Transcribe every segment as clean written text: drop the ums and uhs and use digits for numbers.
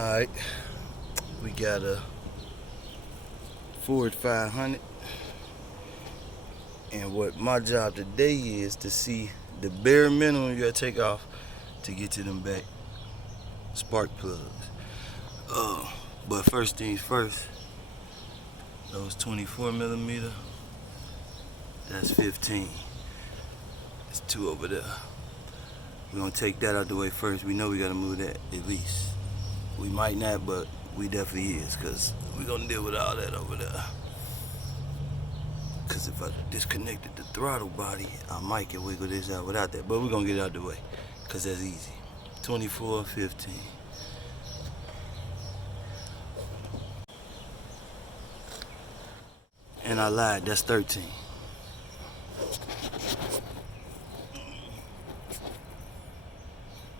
Alright, we got a Ford 500, and what my job today is to see the bare minimum you gotta take off to get to them back spark plugs. But first things first, those 24mm, that's 15. There's 2 over there. We're gonna take that out the way first. We know we gotta move that at least. We might not, but we definitely is, because we're gonna deal with all that over there. Because if I disconnected the throttle body, I might can wiggle this out without that, but we're gonna get it out the way, because that's easy. 24, 15. And I lied, that's 13.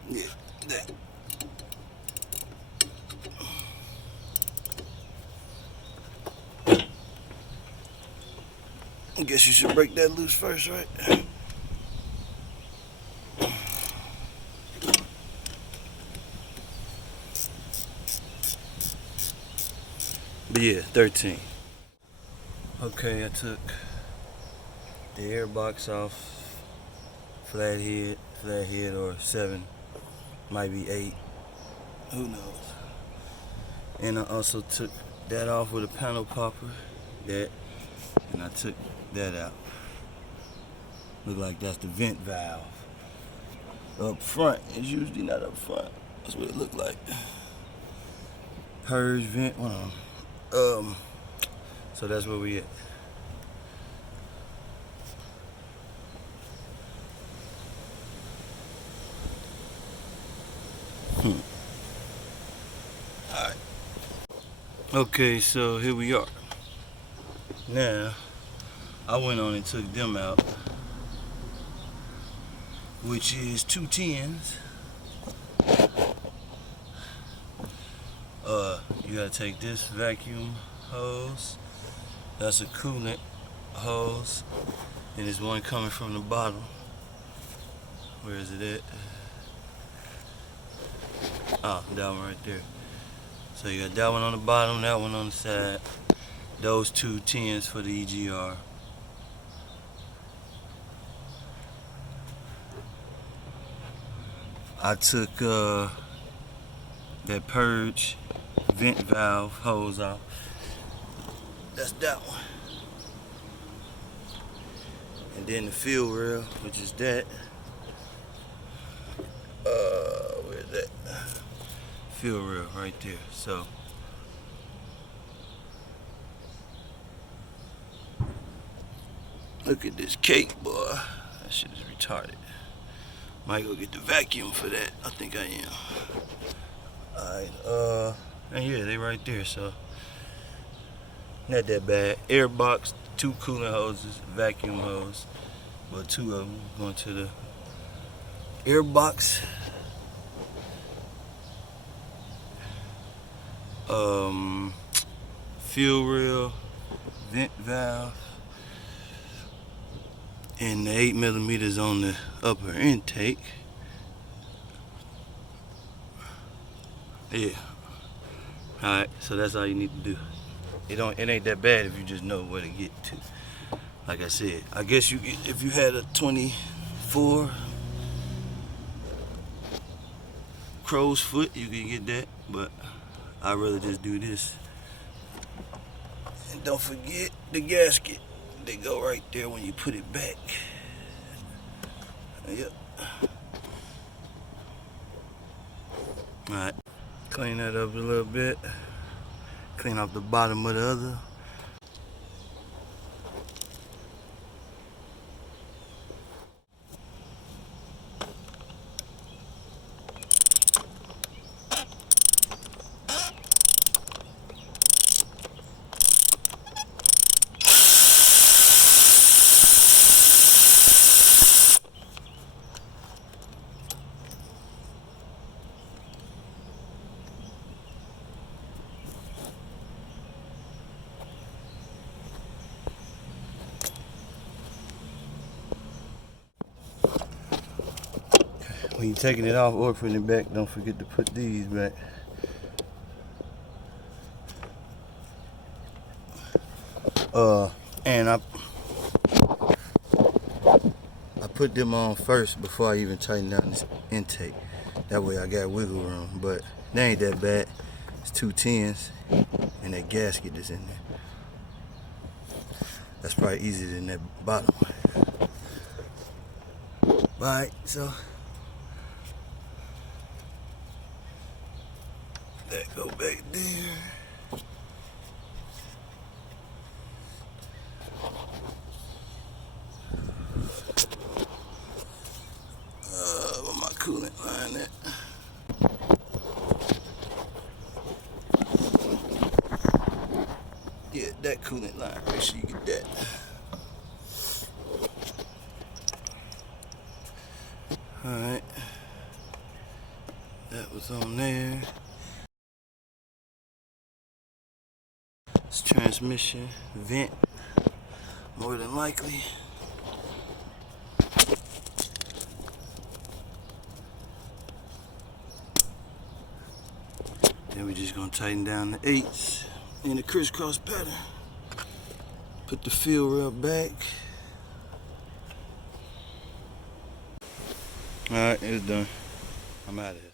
Yeah, that. I guess you should break that loose first, right? But yeah, 13. Okay, I took the air box off, flathead or 7, might be 8, who knows. And I also took that off with a panel popper, and I took that out. Look like that's the vent valve. Up front, it's usually not up front. That's what it looked like. Purge vent, so that's where we at. Alright. Okay, so here we are. Now, I went on and took them out, which is 2 10s. You gotta take this vacuum hose. That's a coolant hose. And there's one coming from the bottom. Where is it at? Oh, that one right there. So you got that one on the bottom, that one on the side. Those 2 10s for the EGR. I took that purge vent valve hose off. That's that one. And then the fuel rail, which is that. Where's that? Fuel rail right there. So look at this cake, boy. That shit is retarded. Might go get the vacuum for that. I think I am. Alright, and yeah, they right there, so not that bad. Air box, 2 coolant hoses, vacuum hose, but 2 of them going to the air box. Fuel rail, vent valve, and the 8mm on the upper intake. Yeah. Alright, so that's all you need to do. It ain't that bad if you just know where to get to. Like I said, I guess if you had a 24 crow's foot, you can get that, but I'd rather just do this. And don't forget the gasket. They go right there when you put it back. Yep. Alright, clean that up a little bit. Clean off the bottom of the other. When you're taking it off or putting it back, don't forget to put these back. And I put them on first before I even tighten down this intake. That way I got wiggle room, but they ain't that bad. It's 210s and that gasket is in there. That's probably easier than that bottom one. Alright, so that go back there. Where my coolant line at? Yeah, that coolant line. Make sure you get that. Alright. That was on there. It's transmission, vent, more than likely. Then we're just gonna tighten down the 8s in the crisscross pattern. Put the fill rail back. Alright, it's done. I'm out of here.